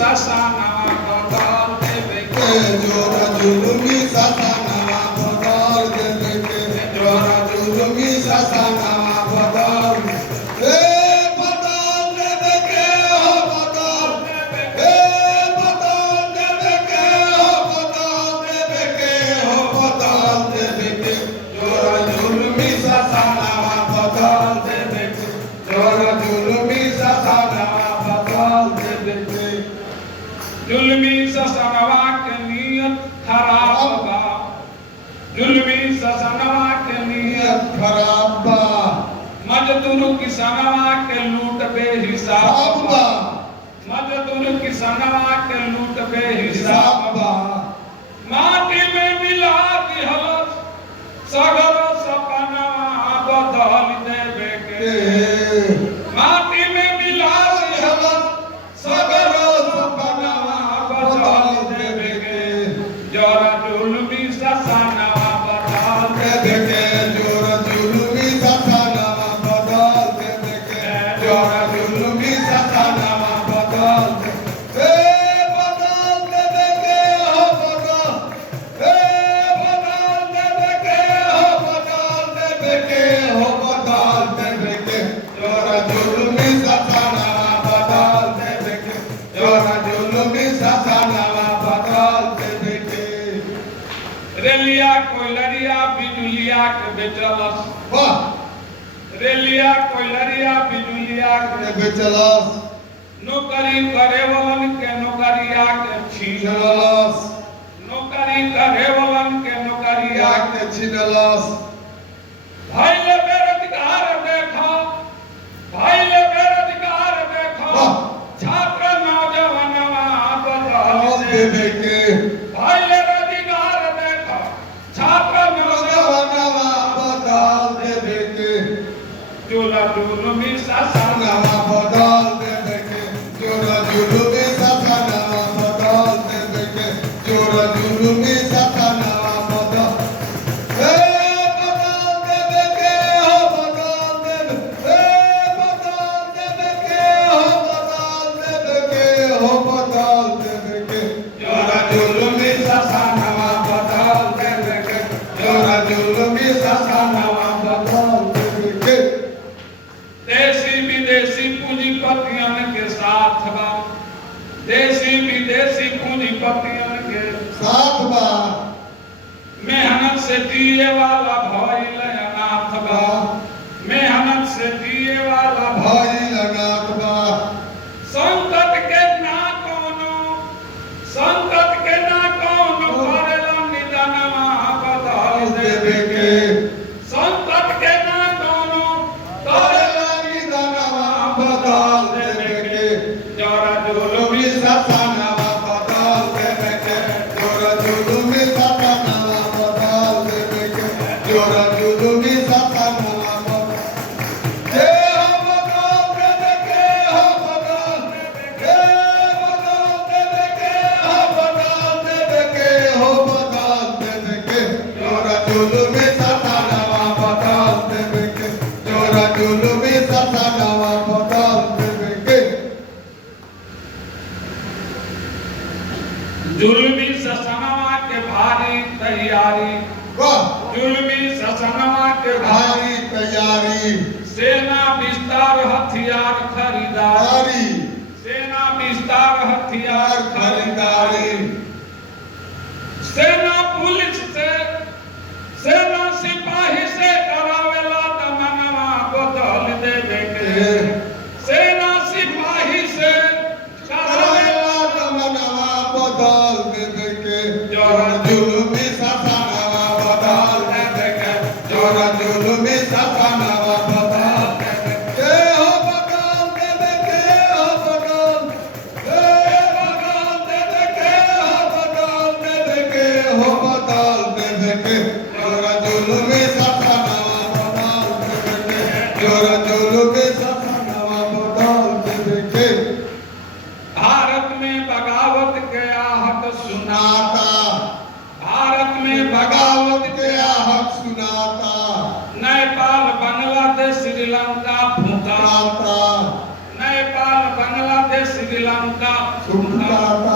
ससाना बदल देवे के जोरा जुलुमी ससाना बदल देवे के जोरा जुलुमी ससाना बदल बदल देवे के हो बदल बदल देवे के हो बदल देवे के हो बदल देवे के जोरा जुलुमी ससाना बदल देवे के जोरा जुलुमी ससाना बदल देवे के जुल्मी ससनवा के नियत खराब बा जुल्मी ससनवा के नियत खराब बा मजदूर किसानवा के लूट बेहिसाब बा मजदूर किसानवा के लूट बेहिसाब बा माटी में मिला दिहल सगर सपनवा बदल देवे के माटी में मिला दिहल सगर सपनवा बदल देवे के जोरा जुल्मी ससनवा बदल देवे के जोरा जुलुमी ससाना बदल देवे के जोरा जुलुमी ससाना बदल बदल देवे के हो बदल बदल देवे के हो बदल देवे के हो बदल देवे के जोरा जुलुमी ससाना बदल देवे के जोरा जुलुमी ससाना बदल देवे के रेलिया कोयलरिया बिजुलिया के बेचलस वाह रेलिया कोयलरिया बिजुलिया के बेचलस नौकरी करे वालन के नौकरिया के छीनलस छीनलस नौकरी करे वालन के नौकरिया के छीनलस भाईले बेरोजगार देखो भाईले बेरोजगार देखो वाह। छात्र नौजवानवा बदल देवे के भाईले रोजगार देखो छात्र नौजवान नवा बदल देवे के जोला जुलुमी ससाना नवा बदल देवे के जोरा जुलुमी ससाना बदल देवे के जोरा जुलुमी ससाना बदल बदल देवे के हो बदल देवे बदल देवे के हो बदल देवे के हो बदल देवे के जोरा जुलुमी ससाना बदल देवे के जोरा जुलुमी ससाना बदल देवे के देशी विदेशी पूंजीपतियन के साथ बा देशी विदेशी पूंजीपतियन के साथ बा मेहनत से दिए वाला भइल अनाथ बा मेहनत से दिए वाला भाई लगात बा संकट के ना कोनो करेला निदानवा बदल देवे के संकट के ना कोनो करेला निदानवा बदल देवे के जोरा जुलुमी जुलुमी ससाना बदल देवे के जोरा जुलुमी ससाना बदल देवे के जोरा जुलुमी ससाना बदल देवे के हो बदल देवे के हो बदल देवे के हो बदल देवे के जोरा जुलुमी ससाना बदल देवे के जोरा जुलुमी ससाना बदल देवे के जुल्मी ससनवा के भारी तैयारी वाह जुल्मी ससनवा के भारी भारी तैयारी सेना विस्तार हथियार खरीदारी तारी सेना विस्तार हथियार खरीदारी खरीदारी सेना पुलिस से सेना सिपाही से करावेला दमनवा बदल देवे के सेना सिपाही से करावेला मनवा बदल देवे के जोरा जुलुमी ससाना बदल देवे के जोरा जुलुमी ससाना बदल देवे के हो बदल देवे के हो बदल देवे के हो बदल देवे के हो बदल सुखदा सुखदाता